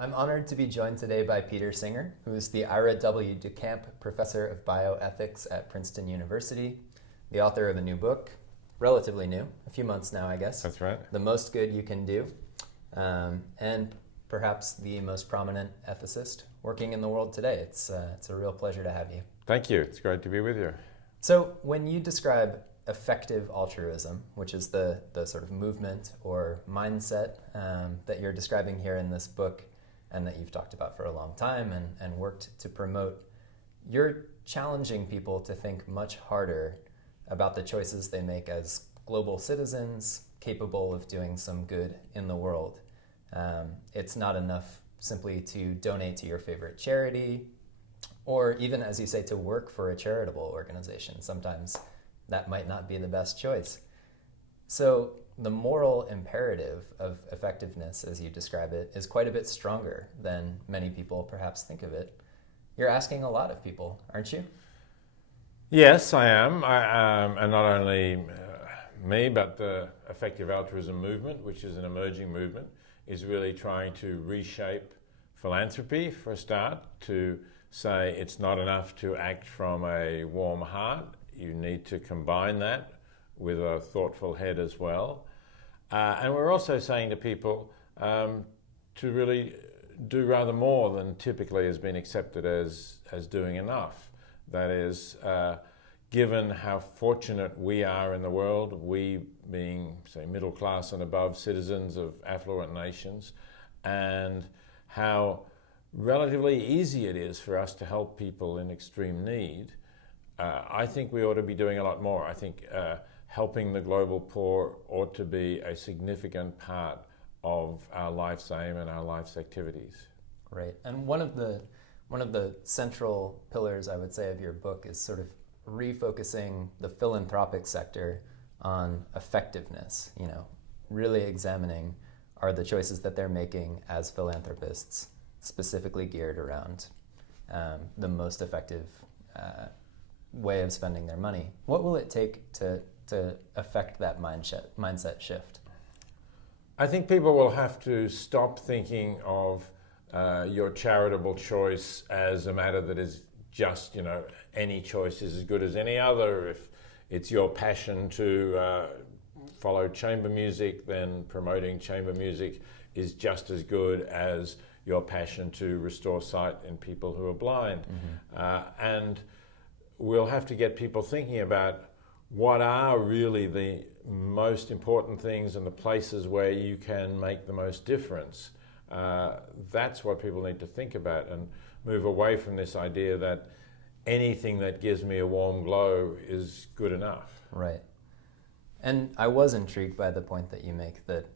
I'm honored to be joined today by Peter Singer, who is the Ira W. DeCamp Professor of Bioethics at Princeton University, the author of a new book, relatively new, a few months now, I guess. That's right. The Most Good You Can Do, and perhaps the most prominent ethicist working in the world today. It's a real pleasure to have you. Thank you. It's great to be with you. So when you describe effective altruism, which is the sort of movement or mindset that you're describing here in this book and that you've talked about for a long time and worked to promote, you're challenging people to think much harder about the choices they make as global citizens capable of doing some good in the world. It's not enough simply to donate to your favorite charity or even, as you say, to work for a charitable organization. Sometimes that might not be the best choice. So the moral imperative of effectiveness, as you describe it, is quite a bit stronger than many people perhaps think of it. You're asking a lot of people, aren't you? Yes, I am. And not only me, but the effective altruism movement, which is an emerging movement, is really trying to reshape philanthropy for a start, to say it's not enough to act from a warm heart. You need to combine that with a thoughtful head as well. And we're also saying to people to really do rather more than typically has been accepted as doing enough. That is, given how fortunate we are in the world, we being, say, middle class and above citizens of affluent nations, and how relatively easy it is for us to help people in extreme need, I think we ought to be doing a lot more. I think helping the global poor ought to be a significant part of our life's aim and our life's activities. Right. And one of the central pillars, I would say, of your book is sort of refocusing the philanthropic sector on effectiveness, really examining, are the choices that they're making as philanthropists specifically geared around the most effective way of spending their money? What will it take to affect that mindset shift? I think people will have to stop thinking of your charitable choice as a matter that is just, any choice is as good as any other. If it's your passion to follow chamber music, then promoting chamber music is just as good as your passion to restore sight in people who are blind. Mm-hmm. And we'll have to get people thinking about what are really the most important things and the places where you can make the most difference. That's what people need to think about, and move away from this idea that anything that gives me a warm glow is good enough. Right. And I was intrigued by the point that you make that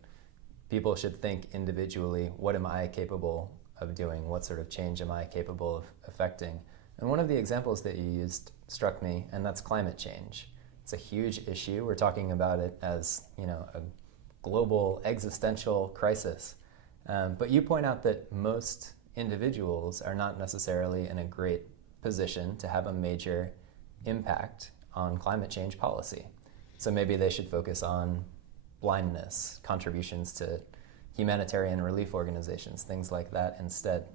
people should think individually, what am I capable of doing? What sort of change am I capable of affecting? And one of the examples that you used struck me, and that's climate change. It's a huge issue. We're talking about it as, a global existential crisis. But you point out that most individuals are not necessarily in a great position to have a major impact on climate change policy. So maybe they should focus on blindness, contributions to humanitarian relief organizations, things like that instead.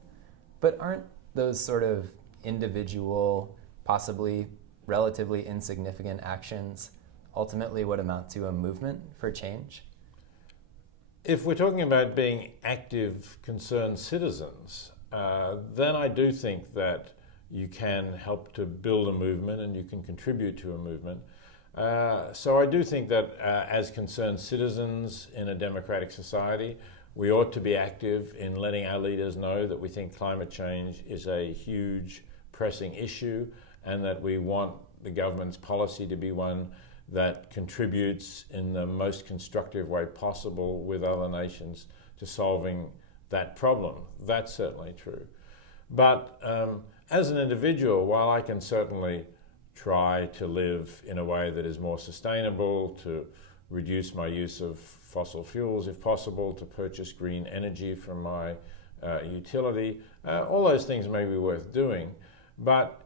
But aren't those sort of individual, possibly relatively insignificant actions ultimately what amount to a movement for change? If we're talking about being active, concerned citizens, then I do think that you can help to build a movement and you can contribute to a movement. So I do think that as concerned citizens in a democratic society, we ought to be active in letting our leaders know that we think climate change is a huge pressing issue, and that we want the government's policy to be one that contributes in the most constructive way possible with other nations to solving that problem. That's certainly true. But as an individual, while I can certainly try to live in a way that is more sustainable, to reduce my use of fossil fuels if possible, to purchase green energy from my utility, all those things may be worth doing. But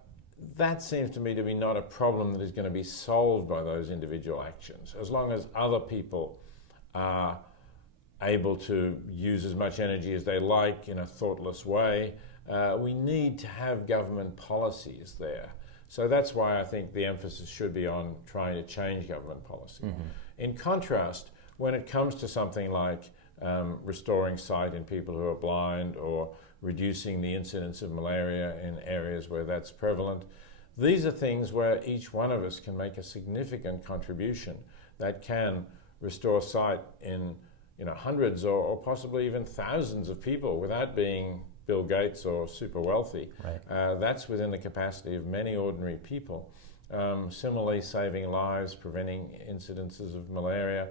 that seems to me to be not a problem that is going to be solved by those individual actions. As long as other people are able to use as much energy as they like in a thoughtless way. We need to have government policies there. So that's why I think the emphasis should be on trying to change government policy. Mm-hmm. In contrast, when it comes to something like restoring sight in people who are blind or reducing the incidence of malaria in areas where that's prevalent, these are things where each one of us can make a significant contribution that can restore sight in hundreds or possibly even thousands of people without being Bill Gates or super wealthy. Right. That's within the capacity of many ordinary people. Similarly, saving lives, preventing incidences of malaria.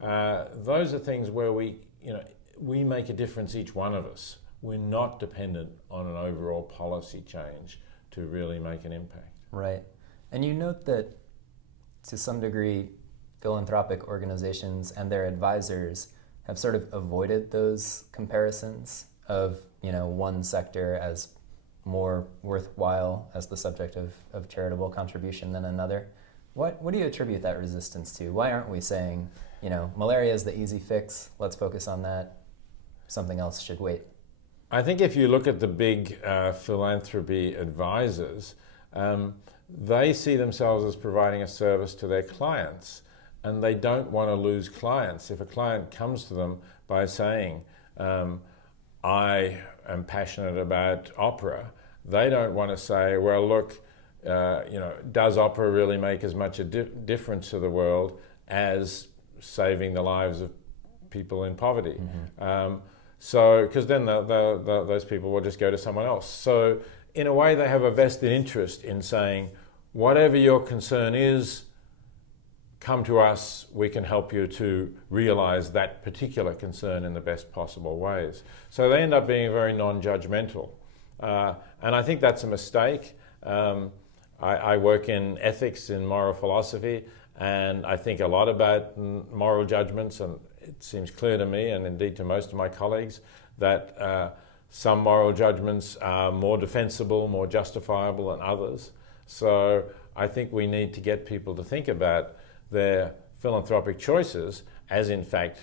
Those are things where we make a difference, each one of us. We're not dependent on an overall policy change to really make an impact. Right. And you note that to some degree, philanthropic organizations and their advisors have sort of avoided those comparisons of, one sector as more worthwhile as the subject of charitable contribution than another. What do you attribute that resistance to? Why aren't we saying, malaria is the easy fix, let's focus on that, something else should wait? I think if you look at the big philanthropy advisors, they see themselves as providing a service to their clients, and they don't want to lose clients. If a client comes to them by saying, I am passionate about opera, they don't want to say, well, look, does opera really make as much a difference to the world as saving the lives of people in poverty? Mm-hmm. So, because then those people will just go to someone else. So, in a way, they have a vested interest in saying, whatever your concern is, come to us, we can help you to realize that particular concern in the best possible ways. So they end up being very non-judgmental. And I think that's a mistake. I work in ethics, in moral philosophy, and I think a lot about moral judgments, and it seems clear to me, and indeed to most of my colleagues, that some moral judgments are more defensible, more justifiable than others. So I think we need to get people to think about their philanthropic choices as, in fact,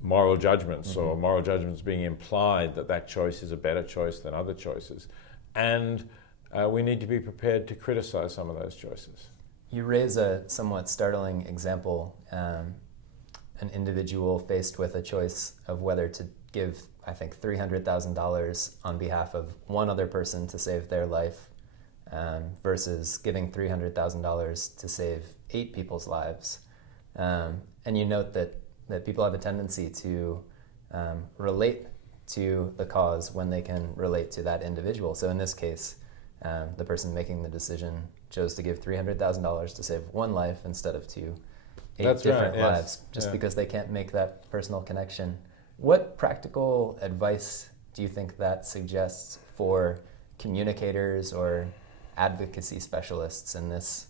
moral judgments, mm-hmm. or moral judgments being implied that choice is a better choice than other choices. And we need to be prepared to criticize some of those choices. You raise a somewhat startling example, an individual faced with a choice of whether to give, I think, $300,000 on behalf of one other person to save their life versus giving $300,000 to save 8 people's lives. And you note that people have a tendency to relate to the cause when they can relate to that individual. So in this case, the person making the decision chose to give $300,000 to save one life instead of 8 That's different right, yes. lives, just because they can't make that personal connection. What practical advice do you think that suggests for communicators or advocacy specialists in this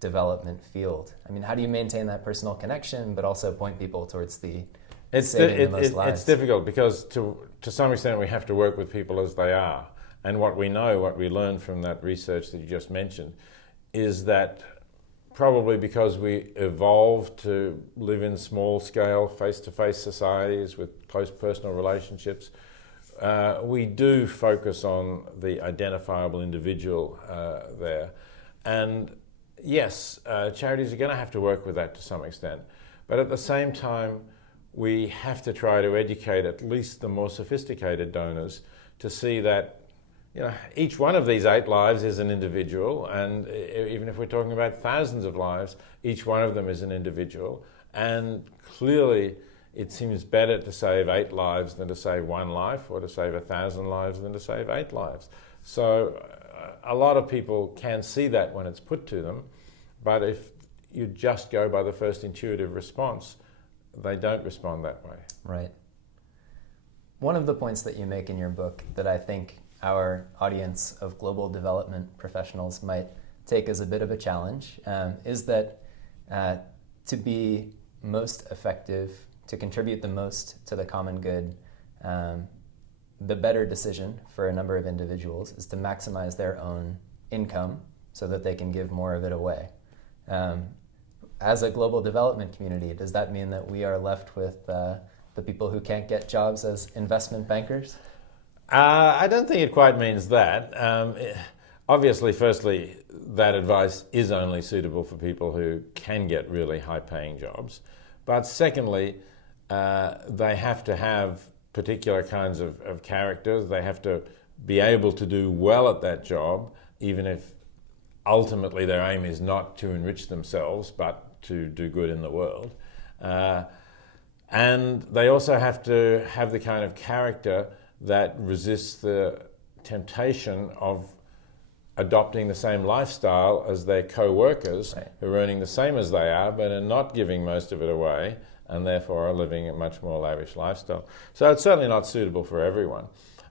development field? I mean, how do you maintain that personal connection, but also point people towards saving the most lives? It's difficult because to some extent we have to work with people as they are. And what we learn from that research that you just mentioned, is that probably because we evolved to live in small-scale, face-to-face societies with close personal relationships, we do focus on the identifiable individual there. And yes, charities are going to have to work with that to some extent. But at the same time, we have to try to educate at least the more sophisticated donors to see that each one of these 8 lives is an individual, and even if we're talking about thousands of lives, each one of them is an individual. And clearly, it seems better to save 8 lives than to save 1 life, or to save 1,000 lives than to save 8 lives. So a lot of people can see that when it's put to them, but if you just go by the first intuitive response, they don't respond that way. Right. One of the points that you make in your book that I think our audience of global development professionals might take as a bit of a challenge is that to be most effective, to contribute the most to the common good, the better decision for a number of individuals is to maximize their own income so that they can give more of it away. As a global development community, does that mean that we are left with the the people who can't get jobs as investment bankers? I don't think it quite means that. Obviously, firstly, that advice is only suitable for people who can get really high-paying jobs. But secondly, they have to have particular kinds of characters. They have to be able to do well at that job, even if ultimately their aim is not to enrich themselves, but to do good in the world. And they also have to have the kind of character that resists the temptation of adopting the same lifestyle as their co-workers, right, who are earning the same as they are, but are not giving most of it away, and therefore are living a much more lavish lifestyle. So it's certainly not suitable for everyone.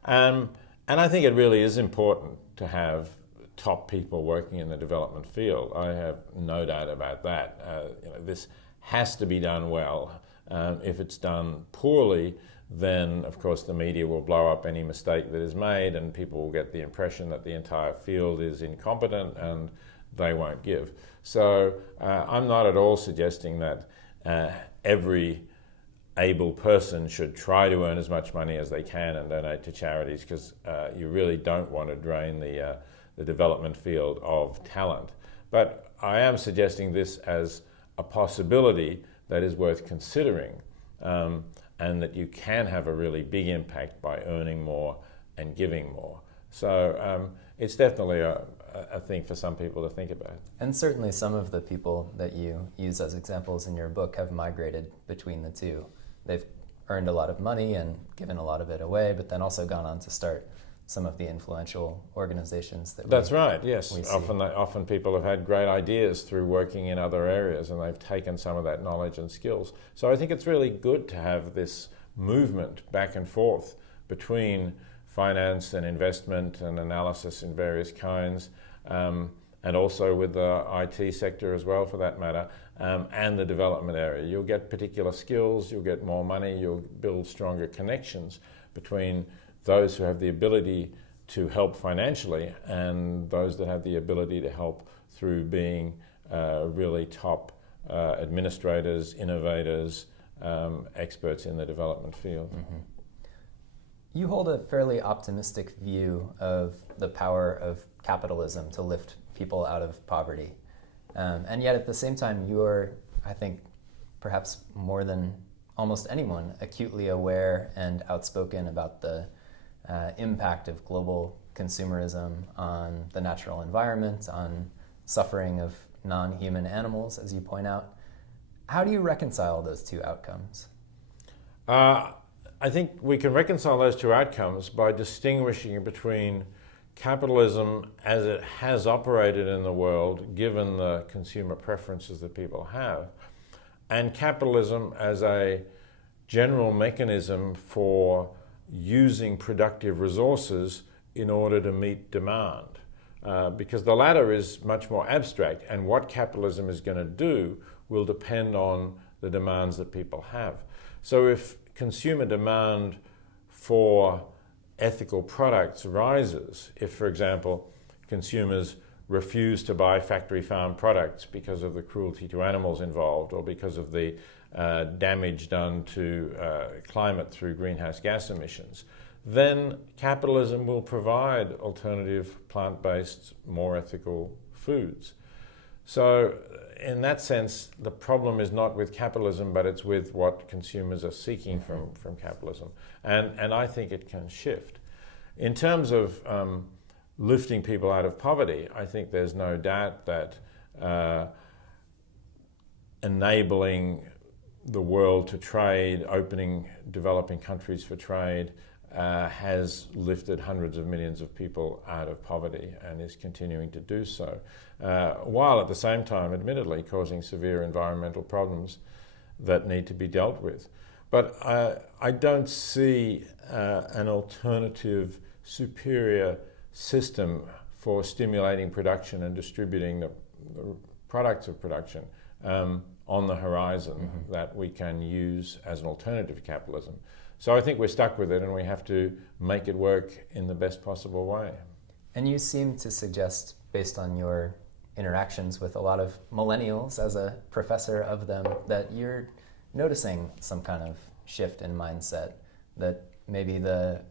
And I think it really is important to have top people working in the development field. I have no doubt about that. This has to be done well. If it's done poorly, then of course the media will blow up any mistake that is made, and people will get the impression that the entire field is incompetent, and they won't give. So I'm not at all suggesting that every able person should try to earn as much money as they can and donate to charities, because you really don't want to drain the development field of talent. But I am suggesting this as a possibility that is worth considering, and that you can have a really big impact by earning more and giving more. So it's definitely a thing for some people to think about. And certainly some of the people that you use as examples in your book have migrated between the two. They've earned a lot of money and given a lot of it away, but then also gone on to start some of the influential organizations that That's right, yes. we see. Often people have had great ideas through working in other areas, and they've taken some of that knowledge and skills. So I think it's really good to have this movement back and forth between finance and investment and analysis in various kinds, and also with the IT sector as well, for that matter, and the development area. You'll get particular skills, you'll get more money, you'll build stronger connections between those who have the ability to help financially and those that have the ability to help through being really top administrators, innovators, experts in the development field. Mm-hmm. You hold a fairly optimistic view of the power of capitalism to lift people out of poverty. And yet at the same time, you are, I think, perhaps more than almost anyone, acutely aware and outspoken about the impact of global consumerism on the natural environment, on suffering of non-human animals, as you point out. How do you reconcile those two outcomes? I think we can reconcile those two outcomes by distinguishing between capitalism as it has operated in the world, given the consumer preferences that people have, and capitalism as a general mechanism for using productive resources in order to meet demand. Because the latter is much more abstract, and what capitalism is going to do will depend on the demands that people have. So if consumer demand for ethical products rises, if, for example, consumers refuse to buy factory farm products because of the cruelty to animals involved, or because of the damage done to climate through greenhouse gas emissions, then capitalism will provide alternative plant-based, more ethical foods. So in that sense, the problem is not with capitalism, but it's with what consumers are seeking from capitalism. And I think it can shift. In terms of lifting people out of poverty, I think there's no doubt that enabling the world to trade, opening developing countries for trade, has lifted hundreds of millions of people out of poverty and is continuing to do so, while at the same time, admittedly, causing severe environmental problems that need to be dealt with. But I don't see an alternative, superior system for stimulating production and distributing the products of production on the horizon that we can use as an alternative to capitalism. So I think we're stuck with it, and we have to make it work in the best possible way. And you seem to suggest, based on your interactions with a lot of millennials as a professor of them, that you're noticing some kind of shift in mindset, that maybe the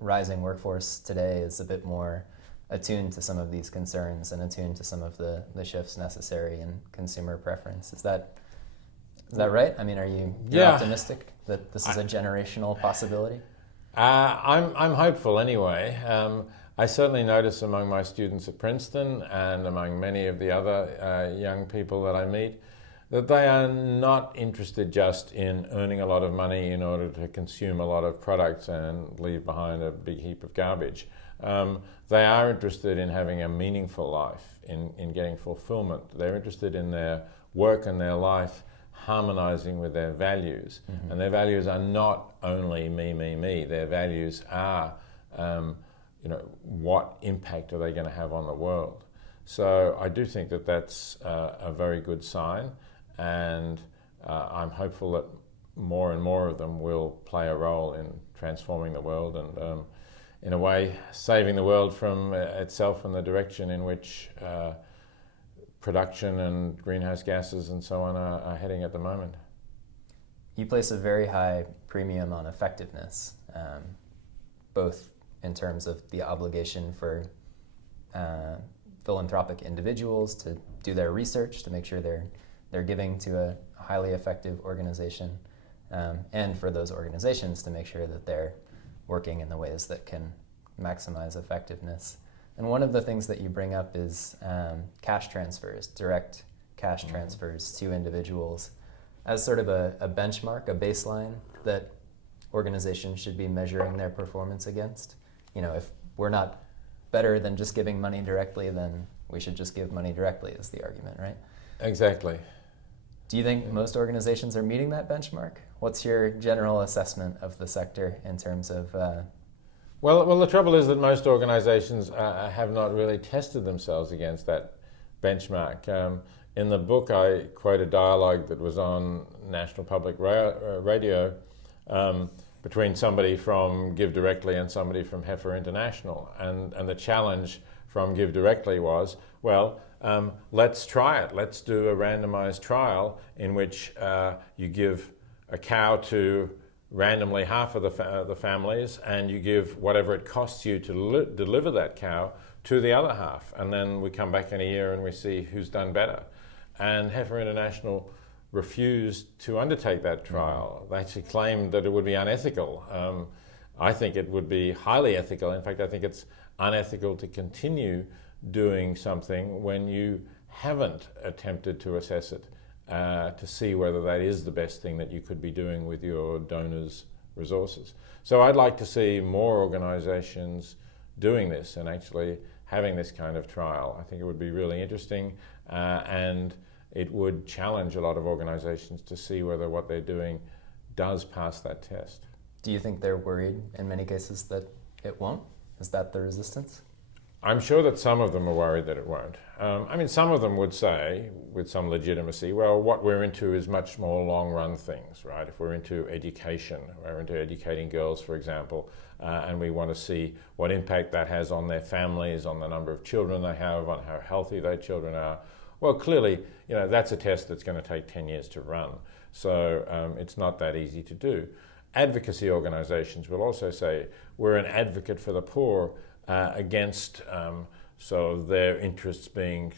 rising workforce today is a bit more attuned to some of these concerns and attuned to some of the shifts necessary in consumer preference. Is that right? I mean, you're optimistic that this is a generational possibility? I'm hopeful anyway. I certainly notice among my students at Princeton and among many of the other young people that I meet that they are not interested just in earning a lot of money in order to consume a lot of products and leave behind a big heap of garbage. They are interested in having a meaningful life, in getting fulfillment. They're interested in their work and their life harmonizing with their values. Mm-hmm. And their values are not only me. Their values are, what impact are they going to have on the world? So I do think that that's a very good sign, and I'm hopeful that more and more of them will play a role in transforming the world and, in a way, saving the world from itself and the direction in which production and greenhouse gases and so on are heading at the moment. You place a very high premium on effectiveness, both in terms of the obligation for philanthropic individuals to do their research to make sure they're giving to a highly effective organization, and for those organizations to make sure that they're working in the ways that can maximize effectiveness. And one of the things that you bring up is cash transfers, direct cash transfers to individuals as sort of a benchmark, a baseline that organizations should be measuring their performance against. If we're not better than just giving money directly, then we should just give money directly, is the argument, right? Exactly. Do you think most organizations are meeting that benchmark? What's your general assessment of the sector in terms of... Well, the trouble is that most organizations have not really tested themselves against that benchmark. In the book, I quote a dialogue that was on National Public Radio between somebody from Give Directly and somebody from Heifer International. And the challenge from Give Directly was, let's try it. Let's do a randomized trial in which you give a cow to randomly half of the families, and you give whatever it costs you to deliver that cow to the other half. And then we come back in a year and we see who's done better. And Heifer International refused to undertake that trial. They actually claimed that it would be unethical. I think it would be highly ethical. In fact, I think it's unethical to continue doing something when you haven't attempted to assess it, to see whether that is the best thing that you could be doing with your donors' resources. So I'd like to see more organizations doing this and actually having this kind of trial. I think it would be really interesting, and it would challenge a lot of organizations to see whether what they're doing does pass that test. Do you think they're worried in many cases that it won't? Is that the resistance? I'm sure that some of them are worried that it won't. Some of them would say, with some legitimacy, well, what we're into is much more long-run things, right? If we're into education, we're into educating girls, for example, and we want to see what impact that has on their families, on the number of children they have, on how healthy their children are. Well, clearly, that's a test that's going to take 10 years to run. So it's not that easy to do. Advocacy organizations will also say, we're an advocate for the poor, against so their interests being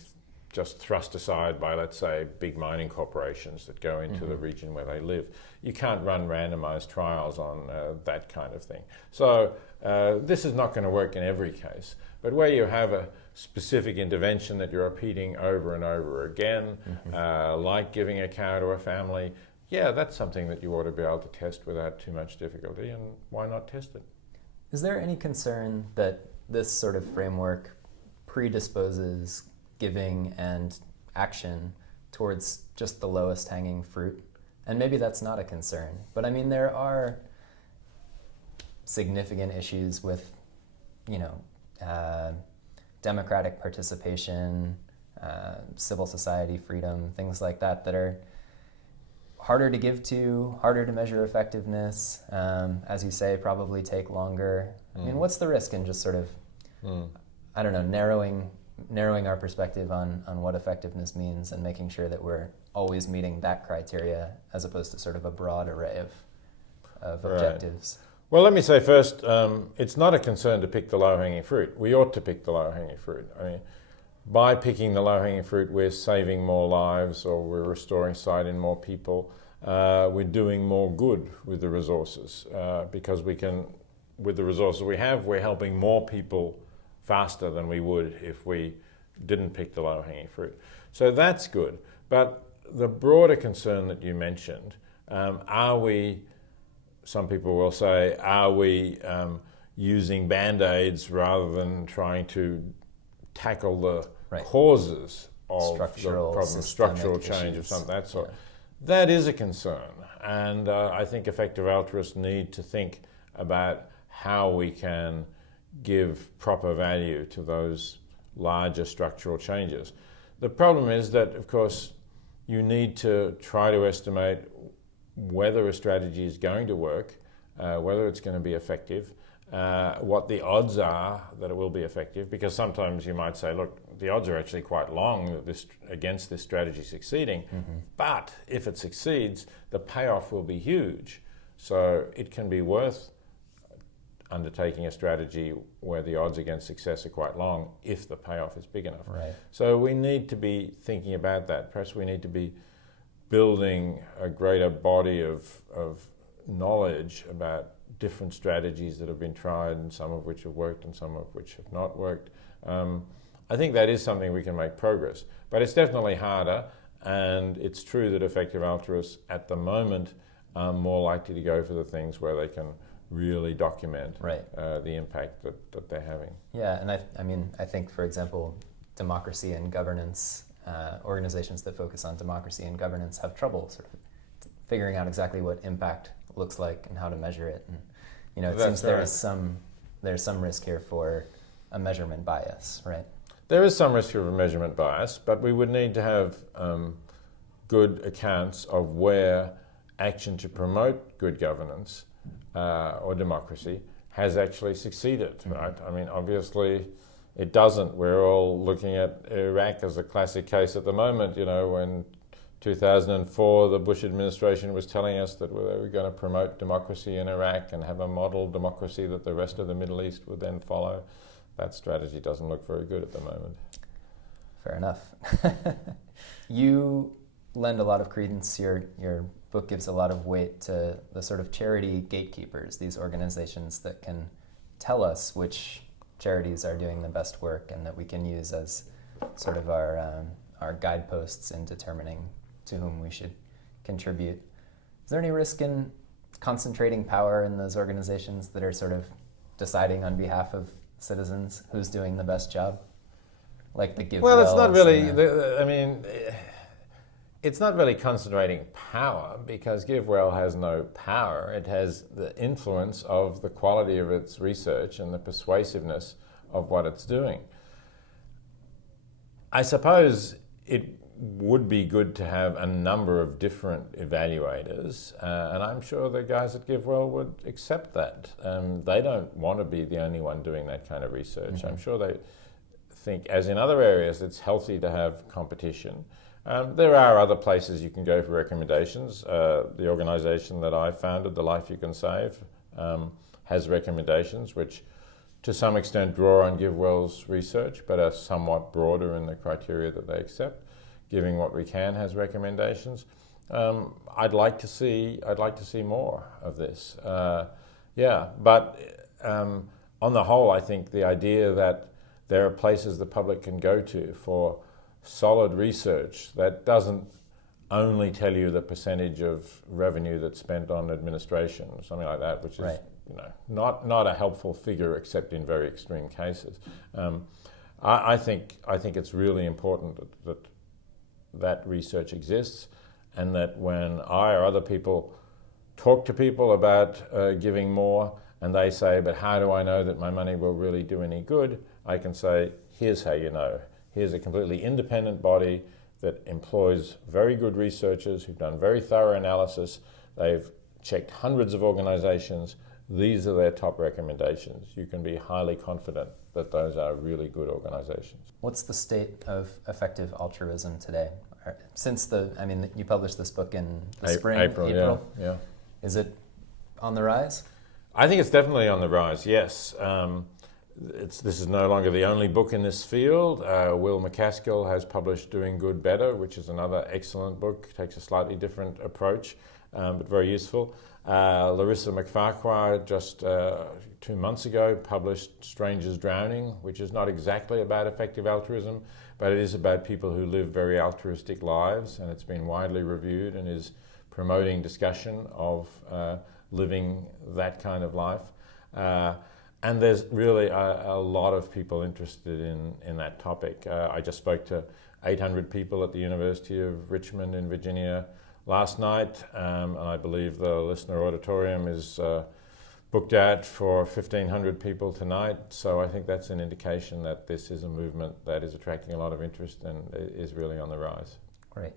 just thrust aside by, let's say, big mining corporations that go into the region where they live. You can't run randomized trials on that kind of thing. So this is not going to work in every case, but where you have a specific intervention that you're repeating over and over again, like giving a cow to a family, that's something that you ought to be able to test without too much difficulty, and why not test it? Is there any concern that this sort of framework predisposes giving and action towards just the lowest hanging fruit? And maybe that's not a concern, but there are significant issues with, democratic participation, civil society freedom, things like that are harder to give to, harder to measure effectiveness, as you say, probably take longer. What's the risk in just sort of, narrowing our perspective on what effectiveness means and making sure that we're always meeting that criteria as opposed to sort of a broad array of of Right. objectives? Well, let me say first, it's not a concern to pick the low-hanging fruit. We ought to pick the low-hanging fruit. I mean, by picking the low-hanging fruit, we're saving more lives, or we're restoring sight in more people. We're doing more good with the resources because we can, with the resources we have, we're helping more people faster than we would if we didn't pick the low-hanging fruit. So that's good. But the broader concern that you mentioned, are we, some people will say, are we using Band-Aids rather than trying to tackle the Right. causes of Structural, the problem, structural change of issues. something, that sort. Yeah. That is a concern. And I think effective altruists need to think about how we can give proper value to those larger structural changes. The problem is that, of course, you need to try to estimate whether a strategy is going to work, whether it's going to be effective, what the odds are that it will be effective, because sometimes you might say, look, the odds are actually quite long against this strategy succeeding, but if it succeeds, the payoff will be huge. So it can be worth undertaking a strategy where the odds against success are quite long if the payoff is big enough. Right. So we need to be thinking about that. Perhaps we need to be building a greater body of knowledge about different strategies that have been tried, and some of which have worked and some of which have not worked. I think that is something we can make progress, but it's definitely harder, and it's true that effective altruists at the moment are more likely to go for the things where they can really document Right. the impact that they're having. Yeah, and I think, for example, democracy and governance, organizations that focus on democracy and governance have trouble sort of figuring out exactly what impact looks like and how to measure it. And it That's seems right. there's some risk here for a measurement bias, right? There is some risk of a measurement bias, but we would need to have good accounts of where action to promote good governance or democracy has actually succeeded, right? I mean, obviously it doesn't. We're all looking at Iraq as a classic case at the moment, when 2004 the Bush administration was telling us that they were going to promote democracy in Iraq and have a model democracy that the rest of the Middle East would then follow. That strategy doesn't look very good at the moment. Fair enough. You lend a lot of credence, your book gives a lot of weight to the sort of charity gatekeepers, these organizations that can tell us which charities are doing the best work and that we can use as sort of our guideposts in determining to whom we should contribute. Is there any risk in concentrating power in those organizations that are sort of deciding on behalf of citizens who's doing the best job? Like the GiveWells? Well, it's not really, it's not really concentrating power, because GiveWell has no power. It has the influence of the quality of its research and the persuasiveness of what it's doing. I suppose it would be good to have a number of different evaluators, and I'm sure the guys at GiveWell would accept that. They don't want to be the only one doing that kind of research. Mm-hmm. I'm sure they think, as in other areas, it's healthy to have competition. There are other places you can go for recommendations. The organisation that I founded, The Life You Can Save, has recommendations which to some extent draw on GiveWell's research, but are somewhat broader in the criteria that they accept. Giving What We Can has recommendations. I'd like to see more of this. But on the whole, I think the idea that there are places the public can go to for solid research that doesn't only tell you the percentage of revenue that's spent on administration or something like that, which is Right. not a helpful figure except in very extreme cases. I think it's really important that research exists, and that when I or other people talk to people about giving more, and they say, but how do I know that my money will really do any good? I can say, here's how you know. Here's a completely independent body that employs very good researchers who've done very thorough analysis. They've checked hundreds of organizations. These are their top recommendations. You can be highly confident that those are really good organizations. What's the state of effective altruism today? Since you published this book in the spring, April. Yeah. Is it on the rise? I think it's definitely on the rise, yes. This is no longer the only book in this field. Will MacAskill has published Doing Good Better, which is another excellent book, takes a slightly different approach, but very useful. Larissa McFarquhar just 2 months ago published Strangers Drowning, which is not exactly about effective altruism, but it is about people who live very altruistic lives, and it's been widely reviewed and is promoting discussion of living that kind of life. And there's really a lot of people interested in that topic. I just spoke to 800 people at the University of Richmond in Virginia last night, and I believe the listener auditorium is booked out for 1,500 people tonight. So I think that's an indication that this is a movement that is attracting a lot of interest and is really on the rise. Great.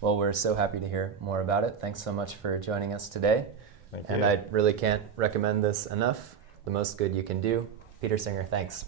Well, we're so happy to hear more about it. Thanks so much for joining us today. Thank you. And I really can't recommend this enough. The most good you can do. Peter Singer, thanks.